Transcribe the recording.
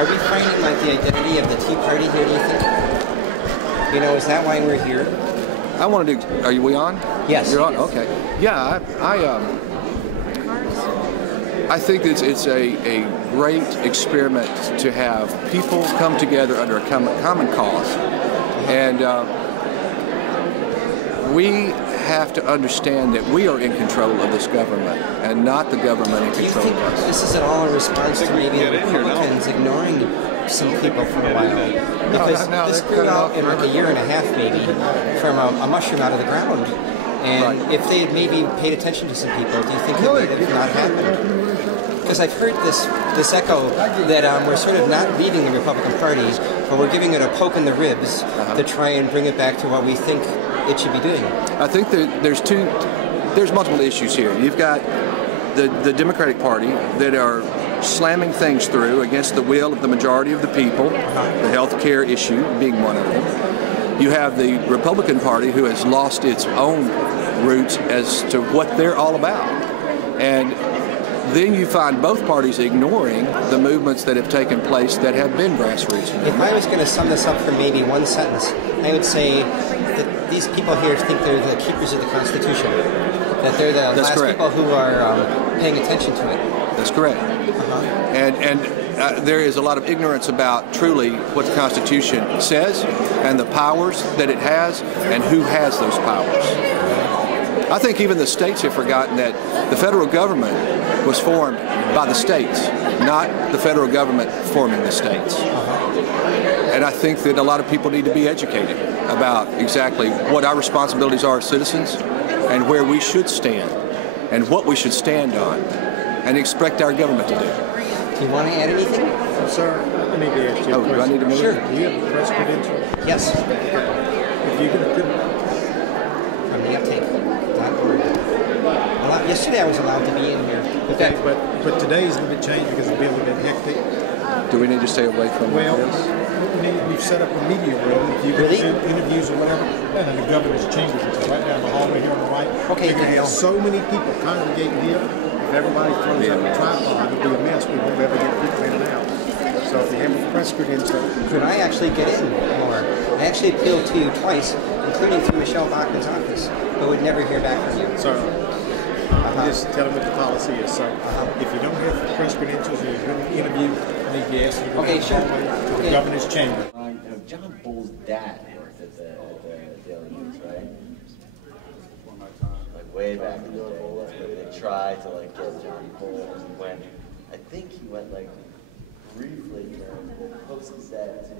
Are we finding like the identity of the Tea Party here, do you think? You know, is that why we're here? I wanted to, are we on? Yes. You're on? Okay. Yeah, I think it's a great experiment to have people come together under a common cause. And we have to understand that we are in control of this government and not the government in control of us. Do you think this is at all a response to maybe the Republicans ignoring some people for a while? Because this grew out in like a year and a half maybe from a mushroom out of the ground. And if they had maybe paid attention to some people, do you think it would have not happened? Because I've heard this echo that we're sort of not leaving the Republican Party, but we're giving it a poke in the ribs to try and bring it back to what we think it should be doing. I think that there's multiple issues here. You've got the Democratic Party that are slamming things through against the will of the majority of the people, the health care issue being one of them. You have the Republican Party who has lost its own roots as to what they're all about. And then you find both parties ignoring the movements that have taken place that have been grassroots. If I was going to sum this up for maybe one sentence, I would say that these people here think they're the keepers of the Constitution, that they're the last people who are paying attention to it. That's correct. And there is a lot of ignorance about truly what the Constitution says and the powers that it has and who has those powers. I think even the states have forgotten that the federal government was formed by the states, not the federal government forming the states. And I think that a lot of people need to be educated about exactly what our responsibilities are as citizens and where we should stand and what we should stand on and expect our government to do. Do you want to add anything? Sir, I need to ask you a question. Do I need to move? Sure. Do you have a press credential? Yes. If you could... From the uptake.org. Yesterday I was allowed to be in here. Okay, but today's going to be changed because it'll be a little bit hectic. Do we need to stay away from this? Well, we've set up a media room. If you can do interviews or whatever, and in the governor's chambers, which is right down the hallway here on the right. Okay, have so many people congregating here. If everybody throws up a tripod, it'll be a mess. We won't be able to get people in and out. So if you have a press credential, could I actually get in more? I actually appealed to you twice, including through Michelle Bachman's office, but would never hear back from you. So just tell them what the policy is. So if you don't have press credentials or you're going to interview, you need to ask them to go to the governor's chamber. John Bull's dad worked at the Daily News, right? Like way back in the day, they tried to like get John Bull, and he went. I think he went like briefly during the post-set to